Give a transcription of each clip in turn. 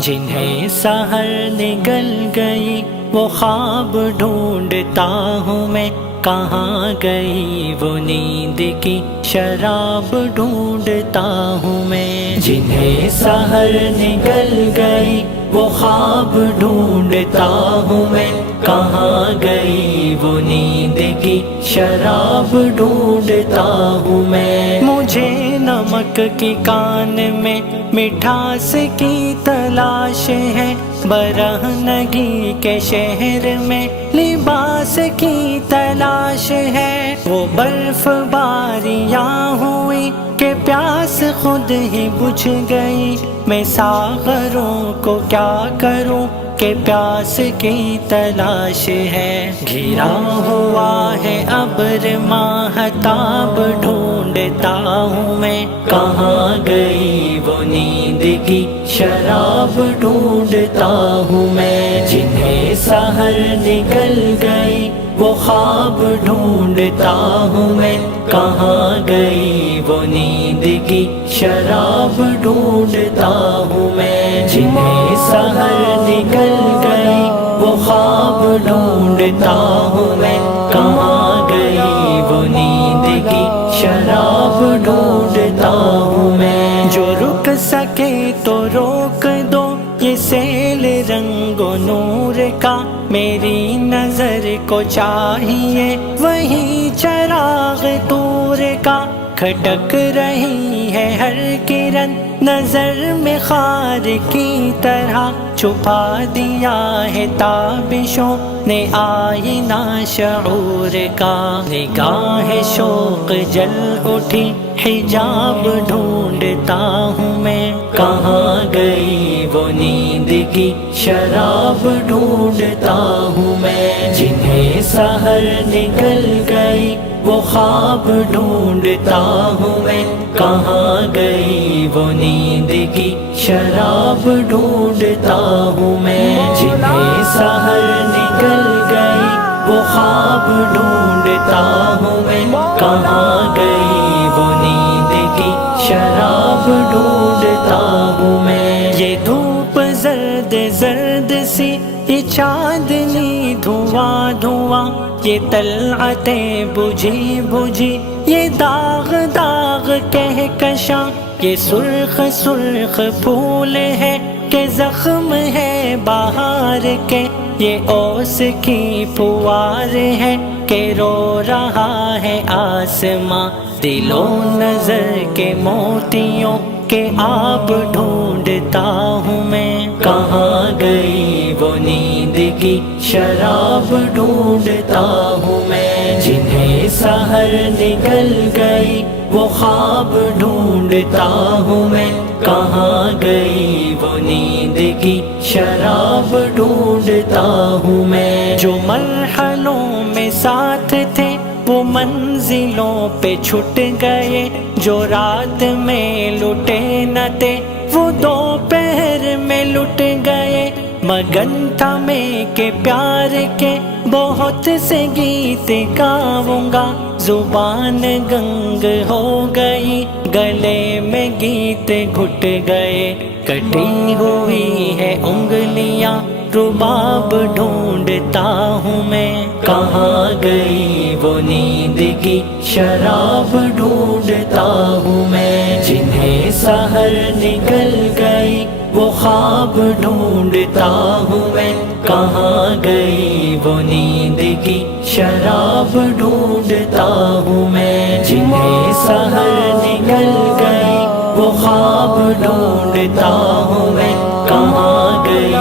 جنہیں سحر نگل گئی وہ خواب ڈھونڈتا ہوں میں، کہاں گئی وہ نیند کی شراب ڈھونڈتا ہوں میں۔ جنہیں سحر نگل گئی وہ خواب ڈھونڈتا ہوں میں، کہاں گئی وہ نیند کی شراب ڈھونڈتا ہوں میں۔ مجھے نمک کی کان میں مٹھاس کی تلاش ہے، برہنگی کے شہر میں لباس کی تلاش ہے۔ وہ برف باریاں ہوئی کہ پیاس خود ہی بجھ گئی، میں ساغروں کو کیا کروں کہ پیاس کی تلاش ہے۔ گھرا ہوا ہے ابر ماہتاب ڈھونڈتا ہوں میں، کہاں گئی وہ نیند کی شراب ڈھونڈتا ہوں میں۔ جنہیں سحر نکل گئی وہ خواب ڈھونڈتا ہوں میں، کہاں گئی وہ نیند کی شراب ڈھونڈتا ہوں میں۔ جنہیں سحر نکل گئی وہ خواب ڈھونڈتا ہوں میں، کہاں گئی وہ نیند کی شراب ڈھونڈتا ہوں میں۔ جو رک سکے تو روک دو یہ سیل رنگ و نور کا، میری نظر کو چاہیے وہی چراغ طور کا۔ کھٹک رہی ہے ہر کرن نظر میں خار کی طرح، چھپا دیا ہے تابشوں نے آئینہ شعور کا۔ نگاہ شوق جل اٹھی حجاب ڈھونڈتا ہوں میں، کہاں گئی وہ نیند کی شراب ڈھونڈتا ہوں میں۔ جنہیں سحر نکل گئی وہ خواب ڈھونڈتا ہوں میں، کہاں گئی وہ نیند کی شراب ڈھونڈتا ہوں میں۔ جنہیں سحر نکل گئی وہ خواب ڈھونڈتا ہوں میں، کہاں گئی وہ نیند کی شراب ڈھونڈتا ہوں میں۔ یہ دھوپ زرد زرد سی، یہ چاندنی دھواں دھواں، یہ طلعتیں بجھی بجھی، یہ داغ داغ کہکشاں، یہ سرخ سرخ پھول ہے کہ زخم ہے بہار کے، یہ اوس کی پھوار ہے کہ رو رہا ہے آسماں۔ دل و نظر کے موتیوں کہ آب ڈھونڈتا ہوں میں، کہاں گئی وہ نیند کی شراب ڈھونڈتا ہوں میں۔ جنہیں سحر نکل گئی وہ خواب ڈھونڈتا ہوں میں، کہاں گئی وہ نیند کی شراب ڈھونڈتا ہوں میں۔ جو مرحلوں میں ساتھ تھے وہ منزلوں پہ چھٹ گئے، جو رات میں لٹے نہ تھے وہ دوپہر میں لٹ گئے۔ مگن تھا میں کہ پیار کے بہت سے گیت گاؤں گا، زبان گنگ ہو گئی گلے میں گیت گھٹ گئے۔ کٹی ہوئی ہے انگلیاں رباب ڈھونڈتا ہوں میں، کہاں گئی وہ نیند کی شراب ڈھونڈتا ہوں میں۔ جنہیں سحر نکل گئی وہ خواب ڈھونڈتا ہوں میں، کہاں گئی وہ نیند کی شراب ڈھونڈتا ہوں میں۔ جنہیں سحر نکل گئی وہ خواب ڈھونڈتا ہوں میں، کہاں گئی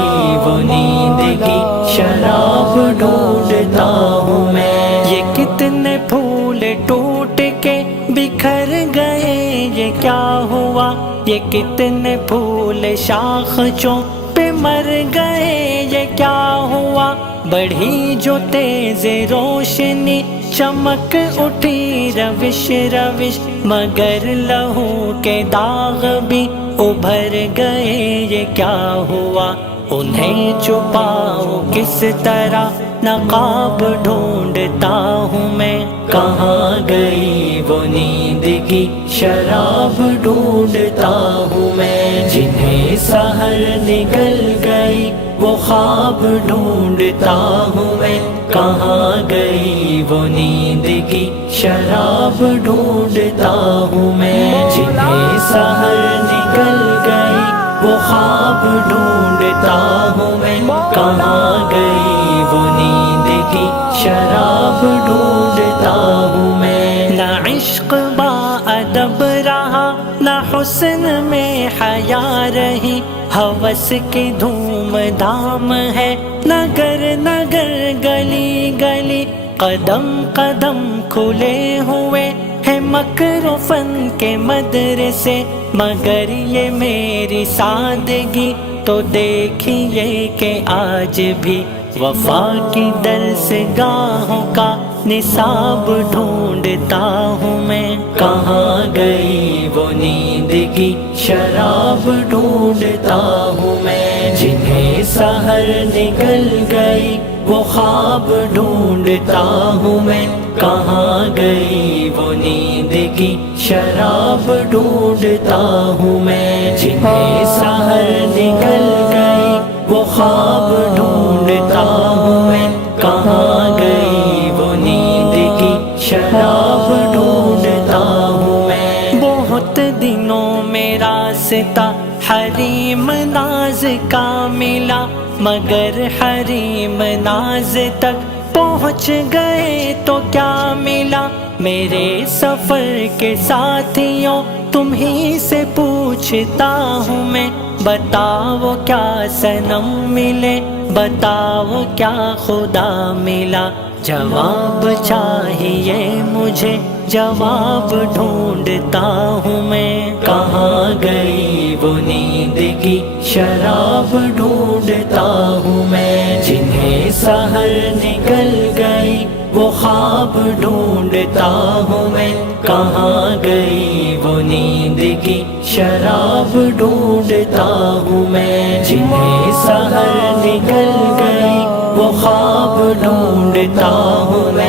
وہ نیند کی شراب ڈھونڈتا ہوں میں۔ یہ کتنے پھول ٹوٹ کے بکھر گئے یہ کیا ہوا، یہ کتنے پھول شاخچوں پہ مر گئے یہ کیا ہوا۔ بڑھی جو تیز روشنی چمک اٹھی روش روش، مگر لہو کے داغ بھی ابھر گئے، یہ کیا ہوا؟ انہیں چھپاؤ کس طرح، نقاب ڈھونڈتا ہوں میں، کہاں گئی وہ نیند کی شراب ڈھونڈتا ہوں میں، جنہیں سحر نکل گئی وہ خواب ڈھونڈتا ہوں میں، کہاں گئی وہ نیند کی شراب ڈھونڈتا ہوں میں، جنہیں سحر نکل گئی وہ خواب ڈھونڈتا ہوں میں، کہاں گئی وہ نیند کی شراب ڈھونڈتا ہوں میں۔ نہ عشق با ادب رہا، نہ حسن میں حیا رہی، ہوس کی دھوم دھام ہے نگر نگر گلی گلی، قدم قدم کھلے ہوئے ہے مکر و فن کے مدرسے، مگر یہ میری سادگی تو دیکھیے کہ آج بھی وفا کی درس گاہوں کا نصاب ڈھونڈتا ہوں میں، کہاں گئی وہ نیند کی شراب ڈھونڈتا ہوں میں، جنہیں سحر نکل گئی وہ خواب ڈھونڈتا ہوں میں، کہاں گئی وہ نیند کی شراب ڈھونڈتا ہوں میں، جنہیں سحر نکل گئی وہ خواب ڈھونڈتا ہوں میں، کہاں گئی وہ نیند کی شراب ڈھونڈتا ہوں میں۔ بہت دنوں میں راستہ حریم ناز کا ملا، مگر حریم ناز تک پہنچ گئے تو کیا ملا؟ میرے سفر کے ساتھیوں تم ہی سے پوچھتا ہوں میں، بتاؤ کیا صنم ملے، بتاؤ کیا خدا ملا؟ جواب چاہیے مجھے، جواب ڈھونڈتا ہوں میں، کہاں گئی وہ نیند کی شراب ڈھونڈتا ہوں میں، جنہیں سحر نکل گئی وہ خواب ڈھونڈتا ہوں میں، کہاں گئی وہ نیند کی شراب ڈھونڈتا ہوں میں، جنہیں سحر نکل گئی وہ خواب ڈھونڈتا ہوں میں۔